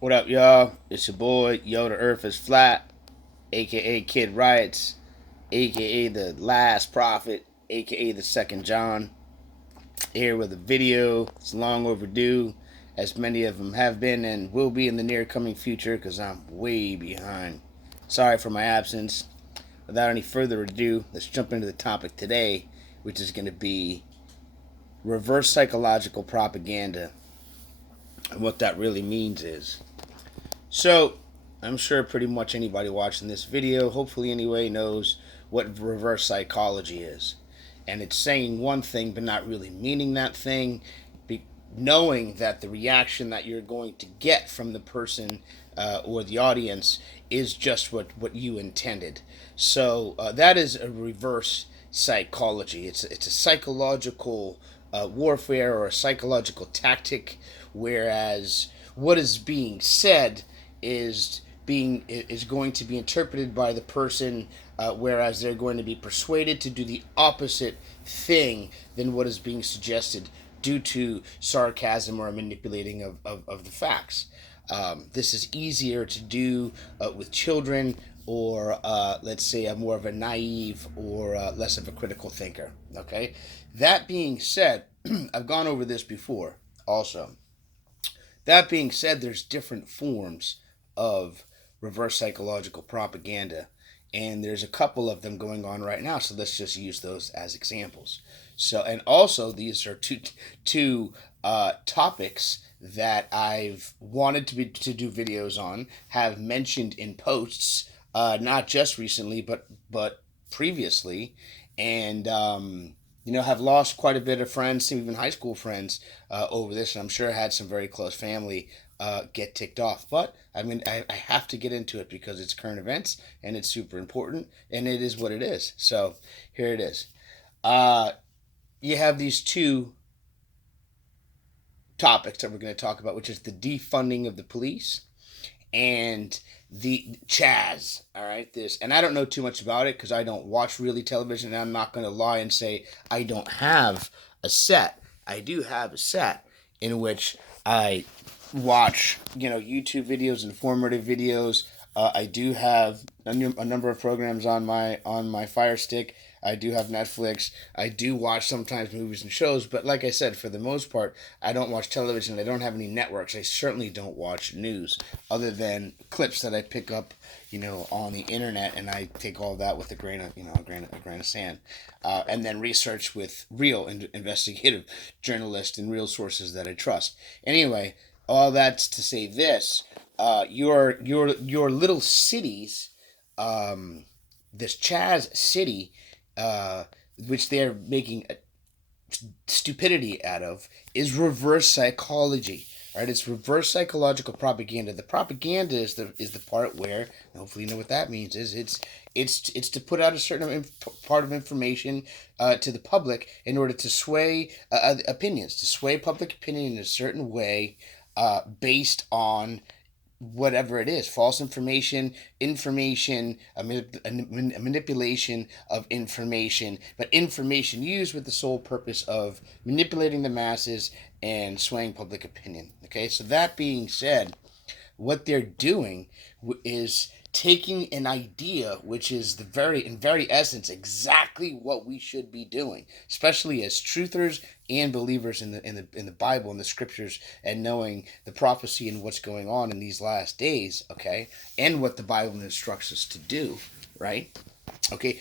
What up, y'all? It's your boy, Yo, the Earth is Flat, aka Kid Riots, aka the Last Prophet, aka the Second John. Here with a video. It's long overdue, as many of them have been and will be in the near coming future, because I'm way behind. Sorry for my absence. Without any further ado, let's jump into the topic today, which is going to be reverse psychological propaganda. And what that really means is, so, I'm sure pretty much anybody watching this video, hopefully anyway, knows what reverse psychology is. And it's saying one thing but not really meaning that thing, knowing that the reaction that you're going to get from the person or the audience is just what you intended. So that is a reverse psychology. It's a psychological warfare or a psychological tactic, whereas what is being said is going to be interpreted by the person, whereas they're going to be persuaded to do the opposite thing than what is being suggested due to sarcasm or manipulating of the facts. This is easier to do with children, or let's say a more of a naive or less of a critical thinker. Okay, that being said, I've gone over this before also. That being said, there's different forms of reverse psychological propaganda, and there's a couple of them going on right now. So let's just use those as examples. So, and also these are two topics that I've wanted to do videos on, have mentioned in posts, not just recently, but previously, and have lost quite a bit of friends, even high school friends, over this. And I'm sure I had some very close family get ticked off. But I mean, I have to get into it because it's current events and it's super important, and it is what it is. So here it is. You have these two topics that we're going to talk about, which is the defunding of the police and the CHAZ. All right, this, and I don't know too much about it because I don't watch really television, and I'm not going to lie and say I don't have a set. I do have a set in which I watch, YouTube videos, informative videos. I do have a number of programs on my Fire Stick. I do have Netflix. I do watch sometimes movies and shows, but like I said, for the most part, I don't watch television. I don't have any networks. I certainly don't watch news, other than clips that I pick up, on the internet, and I take all that with a grain of, a grain of sand, and then research with real investigative journalists and real sources that I trust. Anyway, all that's to say this: your little cities, this Chaz city, uh, which they're making a stupidity out of, is reverse psychology. Right, it's reverse psychological propaganda. The propaganda is the part where, and hopefully you know what that means. Is it's to put out a certain part of information to the public in order to sway opinions, to sway public opinion in a certain way, based on whatever it is, false information, a manipulation of information, but information used with the sole purpose of manipulating the masses and swaying public opinion. Okay, so that being said, what they're doing is taking an idea which is in very essence exactly what we should be doing, especially as truthers and believers in the Bible and the scriptures, and knowing the prophecy and what's going on in these last days, okay, and what the Bible instructs us to do, right? Okay,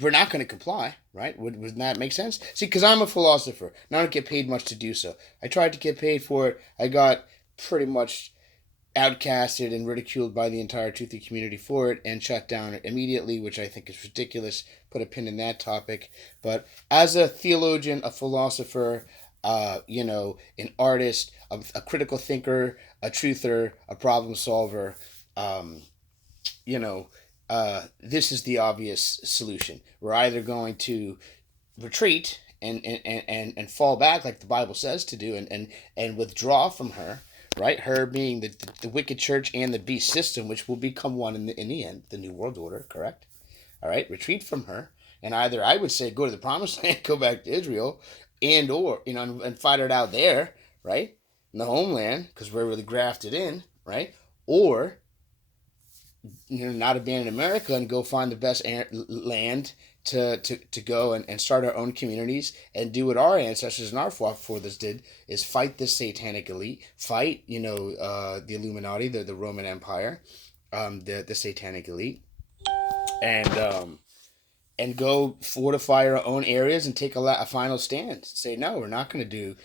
we're not going to comply, right? Would that make sense? See, because I'm a philosopher, and I don't get paid much to do so. I tried to get paid for it. I got pretty much outcasted and ridiculed by the entire truthy community for it, and shut down immediately, which I think is ridiculous. Put a pin in that topic. But as a theologian, a philosopher, an artist, a critical thinker, a truther, a problem solver, um, this is the obvious solution. We're either going to retreat and fall back like the Bible says to do, and withdraw from her, right? Her being the wicked church and the beast system, which will become one in the end, the New World Order, correct? All right, retreat from her, and either I would say go to the Promised Land, go back to Israel, and fight it out there, right, in the homeland, because we're really grafted in, right? Or not abandon America and go find the best land to go and start our own communities and do what our ancestors and our forefathers did, is fight the satanic elite, fight the Illuminati, the Roman Empire, the satanic elite, and go fortify our own areas and take a final stand. Say, no, we're not going to do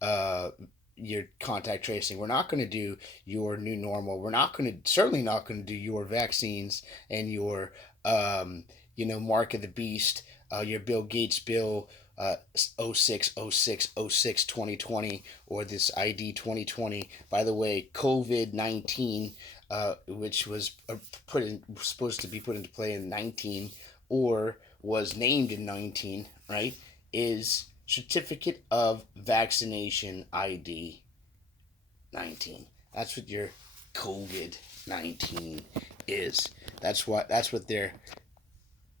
uh, your contact tracing. We're not going to do your new normal. We're not going to, certainly not going to do your vaccines and your, mark of the beast, your Bill Gates bill, 0606062020, or this ID 2020. By the way, COVID-19, which was supposed to be put into play in 19, or was named in 19, right, is Certificate of Vaccination ID 19. That's what your COVID-19 is. That's what they're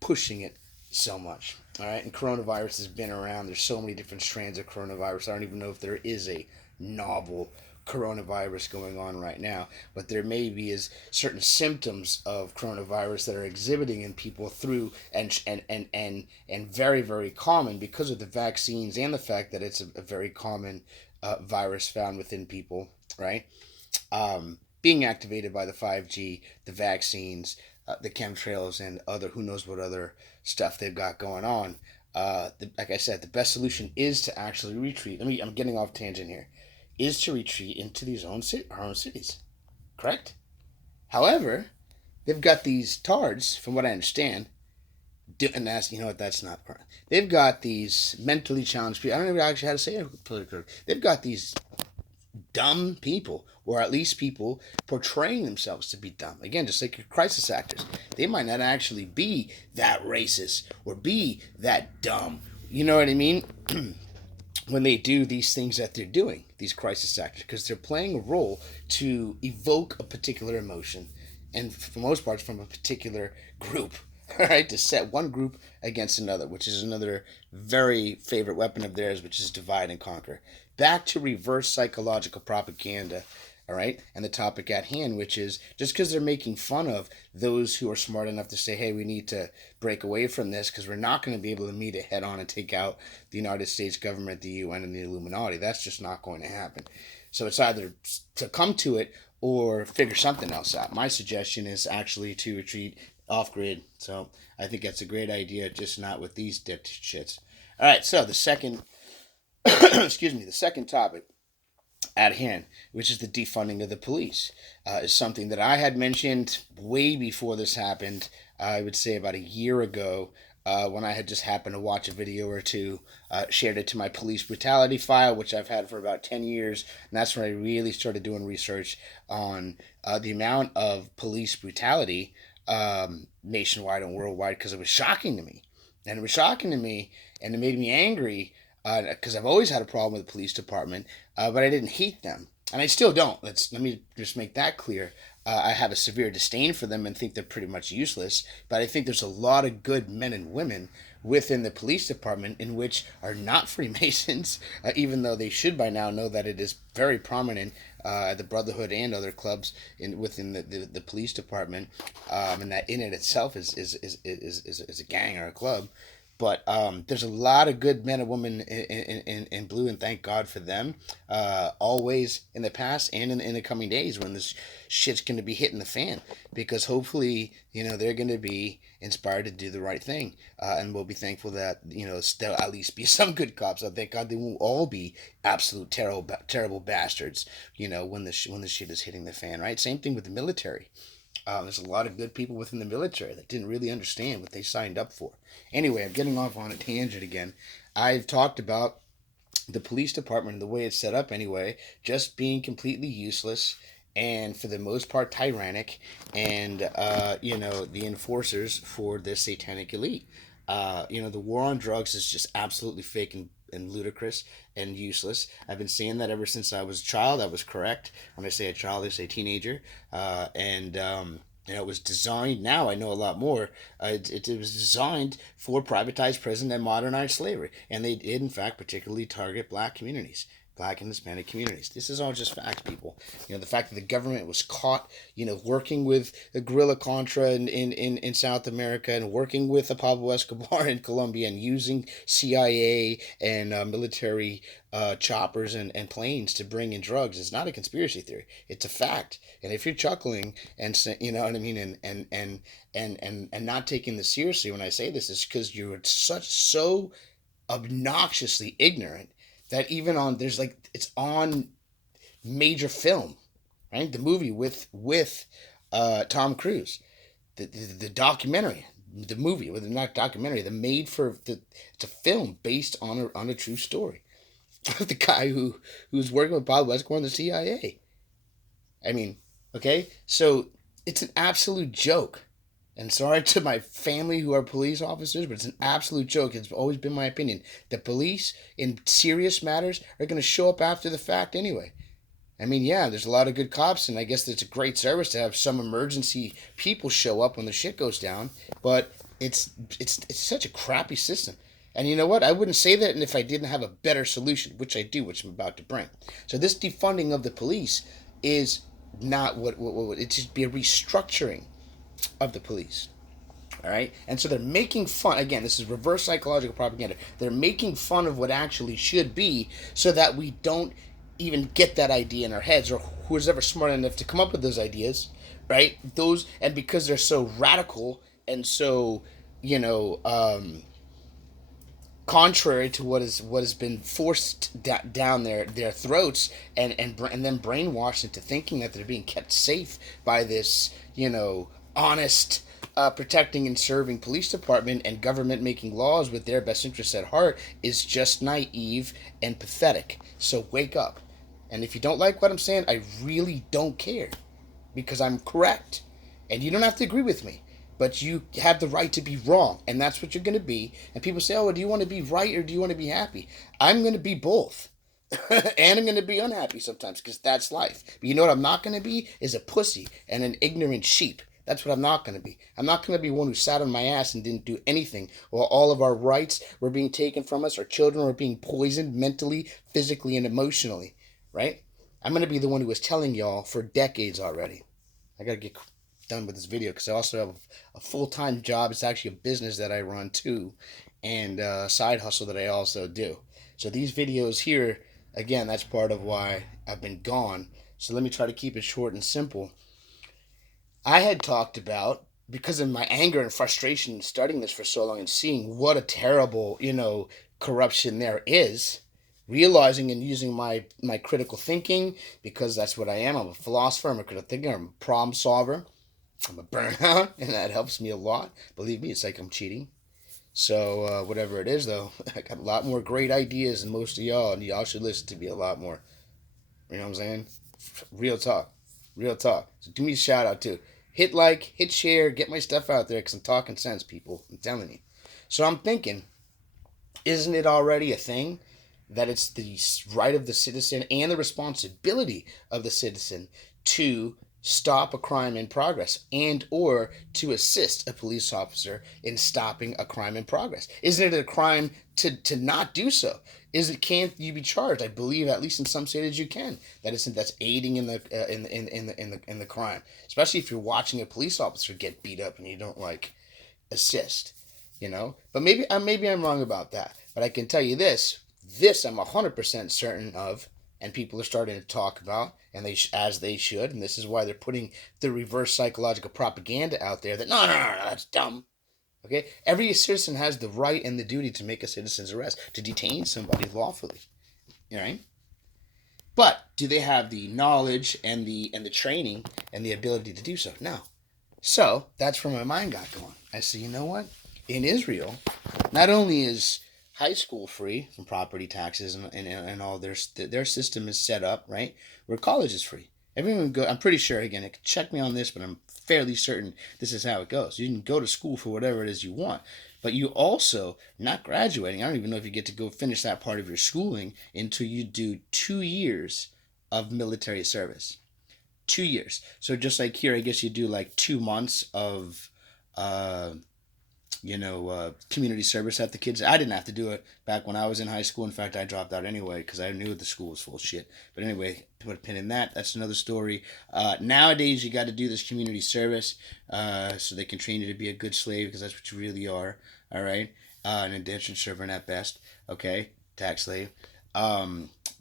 pushing it so much. All right, and coronavirus has been around. There's so many different strands of coronavirus. I don't even know if there is a novel coronavirus going on right now, but there may be is certain symptoms of coronavirus that are exhibiting in people through and very, very common because of the vaccines and the fact that it's a very common virus found within people, right? Being activated by the 5G, the vaccines, the chemtrails, and other who knows what other stuff they've got going on. Like I said, the best solution is to actually retreat. I'm getting off tangent here. Is to retreat into our own cities, correct? However, they've got these tards, from what I understand, and that's not part. They've got these mentally challenged people. I don't know actually how to say it politically. They've got these dumb people, or at least people portraying themselves to be dumb. Again, just like your crisis actors, they might not actually be that racist or be that dumb. You know what I mean? When they do these things that they're doing, these crisis actors, because they're playing a role to evoke a particular emotion, and for the most part from a particular group. All right, to set one group against another, which is another very favorite weapon of theirs, which is divide and conquer. Back to reverse psychological propaganda, all right, and the topic at hand, which is just because they're making fun of those who are smart enough to say, hey, we need to break away from this because we're not going to be able to meet it head on and take out the United States government, the UN, and the Illuminati. That's just not going to happen. So it's either to come to it or figure something else out. My suggestion is actually to retreat off grid. So I think that's a great idea, just not with these dipped shits. All right, so the second, the second topic at hand, which is the defunding of the police, is something that I had mentioned way before this happened. I would say about a year ago, when I had just happened to watch a video or two, shared it to my police brutality file, which I've had for about 10 years. And that's when I really started doing research on the amount of police brutality nationwide and worldwide, because it was shocking to me. And it was shocking to me, and it made me angry, because I've always had a problem with the police department, but I didn't hate them. And I still don't. Let me just make that clear. I have a severe disdain for them and think they're pretty much useless. But I think there's a lot of good men and women within the police department in which are not Freemasons, even though they should by now know that it is very prominent at the Brotherhood and other clubs within the police department, and that in it itself is a gang or a club. But there's a lot of good men and women in blue, and thank God for them. Always in the past and in the coming days when this shit's going to be hitting the fan. Because hopefully, they're going to be inspired to do the right thing. And we'll be thankful that, there'll at least be some good cops. Thank God they won't all be absolute terrible bastards, when the shit is hitting the fan, right? Same thing with the military. There's a lot of good people within the military that didn't really understand what they signed up for. Anyway, I'm getting off on a tangent again. I've talked about the police department and the way it's set up anyway, just being completely useless and for the most part tyrannic, and, the enforcers for the satanic elite. The war on drugs is just absolutely fake and ludicrous and useless. I've been saying that ever since I was a child. I was correct. When I say a child, I say teenager. It was designed, now I know a lot more, it was designed for privatized prison and modernized slavery. And they did, in fact, particularly target black communities. Black and Hispanic communities. This is all just facts, people. The fact that the government was caught, working with the guerrilla Contra in South America and working with the Pablo Escobar in Colombia and using CIA and military choppers and planes to bring in drugs is not a conspiracy theory. It's a fact. And if you're chuckling and you know what I mean, and not taking this seriously when I say this, is because you're so obnoxiously ignorant that even on it's on major film, right? The movie with Tom Cruise, the documentary, the movie with not documentary, it's a film based on a true story of the guy who's working with Pablo Escobar in the CIA. I mean, okay, so it's an absolute joke. And sorry to my family who are police officers, but it's an absolute joke. It's always been my opinion. The police, in serious matters, are going to show up after the fact anyway. I mean, yeah, there's a lot of good cops, and I guess it's a great service to have some emergency people show up when the shit goes down. But it's such a crappy system. And you know what? I wouldn't say that if I didn't have a better solution, which I do, which I'm about to bring. So this defunding of the police is not what it should be a restructuring of the police. All right, and so they're making fun. Again, this is reverse psychological propaganda. They're making fun of what actually should be, so that we don't even get that idea in our heads, or who's ever smart enough to come up with those ideas, right? And because they're so radical and so, contrary to what has been forced down their throats, and then brainwashed into thinking that they're being kept safe by this, honest, protecting and serving police department and government making laws with their best interests at heart, is just naive and pathetic. So wake up. And if you don't like what I'm saying, I really don't care, because I'm correct. And you don't have to agree with me, but you have the right to be wrong, and that's what you're going to be. And people say, oh, do you want to be right or do you want to be happy? I'm going to be both. And I'm going to be unhappy sometimes, because that's life. But you know what I'm not going to be? Is a pussy and an ignorant sheep. That's what I'm not going to be. I'm not going to be one who sat on my ass and didn't do anything while all of our rights were being taken from us. Our children were being poisoned mentally, physically, and emotionally, right? I'm going to be the one who was telling y'all for decades already. I got to get done with this video because I also have a full-time job. It's actually a business that I run too, and a side hustle that I also do. So these videos here, again, that's part of why I've been gone. So let me try to keep it short and simple. I had talked about, because of my anger and frustration studying this for so long and seeing what a terrible, corruption there is, realizing and using my critical thinking, because that's what I am. I'm a philosopher, I'm a critical thinker, I'm a problem solver, I'm a burnout, and that helps me a lot. Believe me, it's like I'm cheating. So whatever it is, though, I got a lot more great ideas than most of y'all, and y'all should listen to me a lot more. You know what I'm saying? Real talk. Real talk. So do me a shout out too. Hit like, hit share, get my stuff out there, because I'm talking sense, people. I'm telling you. So I'm thinking, isn't it already a thing that it's the right of the citizen and the responsibility of the citizen to stop a crime in progress, and or to assist a police officer in stopping a crime in progress? Isn't it a crime to not do so? Can't you be charged? I believe, at least in some states, you can. That's aiding in the crime, especially if you're watching a police officer get beat up and you don't assist. But maybe I'm wrong about that. But I can tell you this I'm 100% certain of, and people are starting to talk about, and as they should. And this is why they're putting the reverse psychological propaganda out there that no, that's dumb. Okay, every citizen has the right and the duty to make a citizen's arrest, to detain somebody lawfully. Right? But do they have the knowledge and the training and the ability to do so? No. So that's where my mind got going. I said, you know what? In Israel, not only is high school free from property taxes and all their system is set up, right, where college is free. Everyone go. I'm pretty sure, again, it could check me on this, but I'm fairly certain this is how it goes. You can go to school for whatever it is you want, but you also, not graduating, I don't even know if you get to go finish that part of your schooling until you do 2 years of military service. 2 years. So just like here, I guess you do 2 months of community service at the kids. I didn't have to do it back when I was in high school. In fact, I dropped out anyway because I knew the school was full of shit. But anyway, put a pin in that. That's another story. Nowadays, you got to do this community service so they can train you to be a good slave because that's what you really are. All right, an indentured servant at best. Okay, tax slave.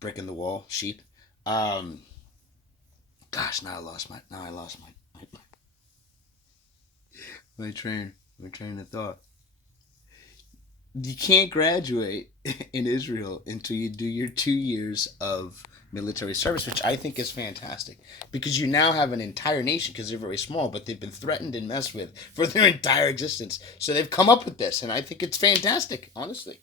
Brick in the wall, sheep. Gosh, now I lost my my train. My train of thought. You can't graduate in Israel until you do your 2 years of military service, which I think is fantastic because you now have an entire nation because they're very small, but they've been threatened and messed with for their entire existence. So they've come up with this, and I think it's fantastic, honestly.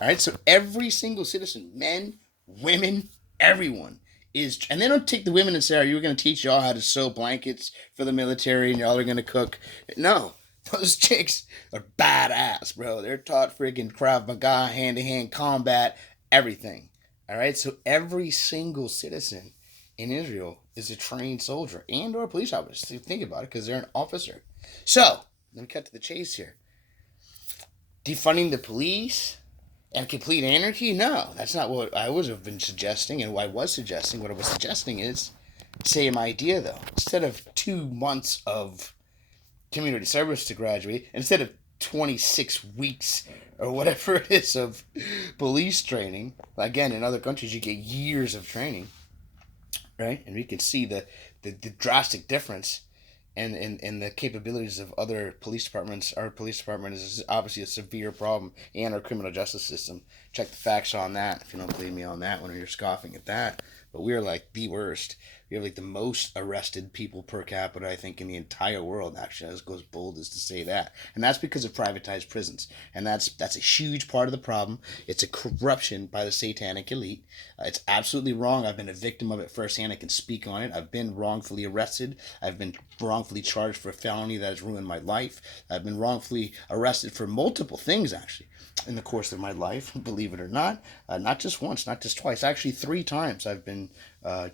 All right, so every single citizen, men, women, everyone is, and they don't take the women and say, "Are you going to teach y'all how to sew blankets for the military and y'all are going to cook?" No, those chicks are badass, bro. They're taught freaking Krav Maga, hand-to-hand combat, everything. All right, so every single citizen in Israel is a trained soldier and or a police officer. So think about it, because they're an officer. So let me cut to the chase here. Defunding the police and complete anarchy? No, that's not what I would have been suggesting. And what I was suggesting is same idea though. Instead of 2 months of community service to graduate, instead of 26 weeks or whatever it is of police training, again, in other countries you get years of training, right? And we can see the drastic difference in the capabilities of other police departments. Our police department is obviously a severe problem, and our criminal justice system. Check the facts on that if you don't believe me on that one, or you're scoffing at that. But we're like the worst. We have like the most arrested people per capita, I think, in the entire world. Actually, I just go as bold as to say that, and that's because of privatized prisons, and that's a huge part of the problem. It's a corruption by the satanic elite. It's absolutely wrong. I've been a victim of it firsthand. I can speak on it. I've been wrongfully arrested. I've been wrongfully charged for a felony that has ruined my life. I've been wrongfully arrested for multiple things, actually, in the course of my life, believe it or not. Not just once, not just twice. Actually, 3 times I've been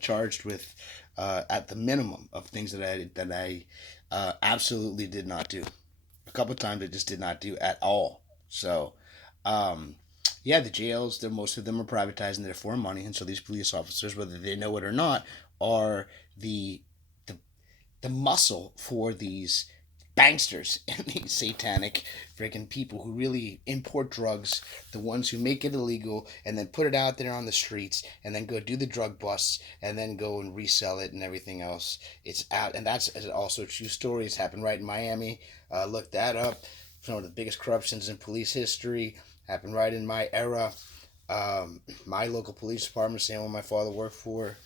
charged with, at the minimum, of things that I absolutely did not do. A couple of times I just did not do at all. So, yeah, the jails, most of them are privatized and they're for money. And so these police officers, whether they know it or not, are the muscle for these banksters and these satanic freaking people who really import drugs, the ones who make it illegal and then put it out there on the streets and then go do the drug busts and then go and resell it and everything else. It's out, and that's also a true story. It's happened right in Miami. Look that up. Some of the biggest corruptions in police history happened right in my era. My local police department, same one my father worked for.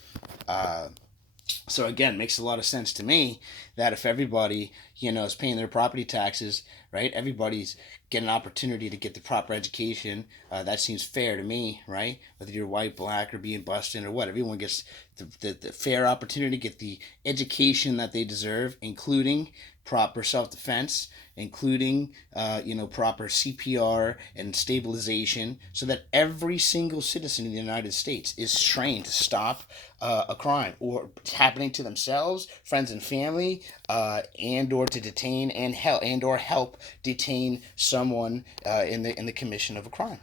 So again, makes a lot of sense to me that if everybody, is paying their property taxes, right? Everybody's getting an opportunity to get the proper education. That seems fair to me, right? Whether you're white, black, or being busted or what, everyone gets the fair opportunity to get the education that they deserve, including proper self-defense, including proper CPR and stabilization, so that every single citizen in the United States is trained to stop a crime or happening to themselves, friends and family, and or to detain and or help detain someone in the commission of a crime.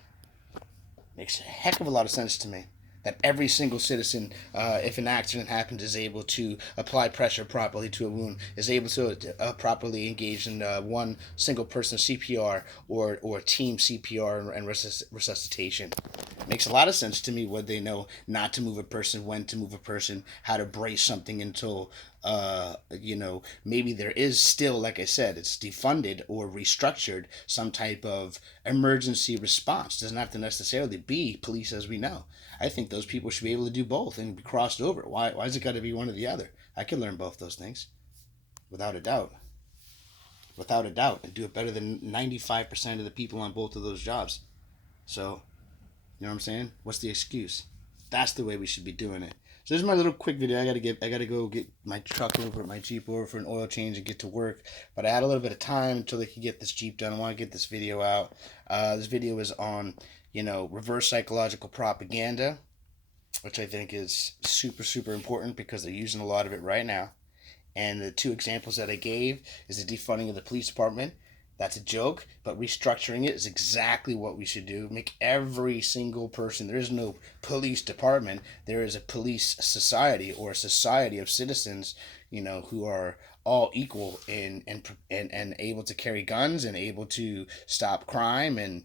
Makes a heck of a lot of sense to me that every single citizen, if an accident happens, is able to apply pressure properly to a wound, is able to properly engage in one single person CPR or team CPR and resuscitation. Makes a lot of sense to me what they know not to move a person, when to move a person, how to brace something until maybe there is still, like I said, it's defunded or restructured, some type of emergency response. Doesn't have to necessarily be police as we know. I think those people should be able to do both and be crossed over. Why is it got to be one or the other? I can learn both those things, without a doubt. Without a doubt, and do it better than 95% of the people on both of those jobs. So, you know what I'm saying? What's the excuse? That's the way we should be doing it. So this is my little quick video. I gotta go get my truck over, my Jeep over for an oil change and get to work. But I had a little bit of time until I could get this Jeep done. I want to get this video out. This video is on, reverse psychological propaganda, which I think is super, super important because they're using a lot of it right now. And the 2 examples that I gave is the defunding of the police department That's a joke, but restructuring it is exactly what we should do. Make every single person, there is no police department, there is a police society, or a society of citizens, who are all equal and able to carry guns and able to stop crime and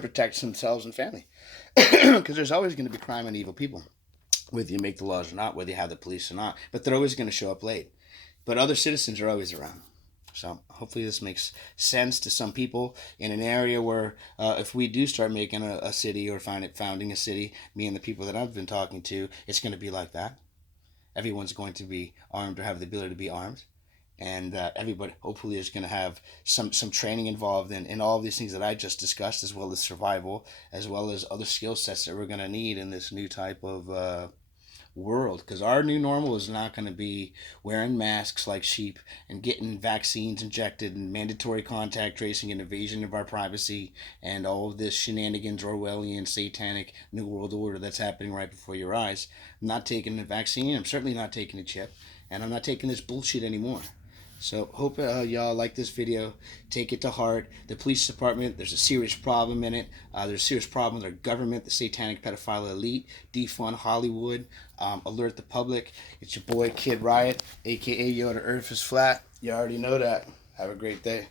protect themselves and family. Because there's always going to be crime and evil people, whether you make the laws or not, whether you have the police or not, but they're always going to show up late. But other citizens are always around. So hopefully this makes sense to some people in an area where if we do start making a city or founding a city, me and the people that I've been talking to, it's going to be like that. Everyone's going to be armed or have the ability to be armed. And everybody hopefully is going to have some training involved in all of these things that I just discussed, as well as survival, as well as other skill sets that we're going to need in this new type of world, because our new normal is not going to be wearing masks like sheep and getting vaccines injected and mandatory contact tracing and invasion of our privacy and all of this shenanigans, Orwellian, satanic new world order that's happening right before your eyes. I'm not taking the vaccine. I'm certainly not taking a chip, and I'm not taking this bullshit anymore. So hope y'all like this video. Take it to heart. The police department, there's a serious problem in it. There's a serious problem with our government, the satanic pedophile elite. Defund Hollywood. Alert the public. It's your boy Kid Riot, a.k.a. Yo, the earth is flat. You already know that. Have a great day.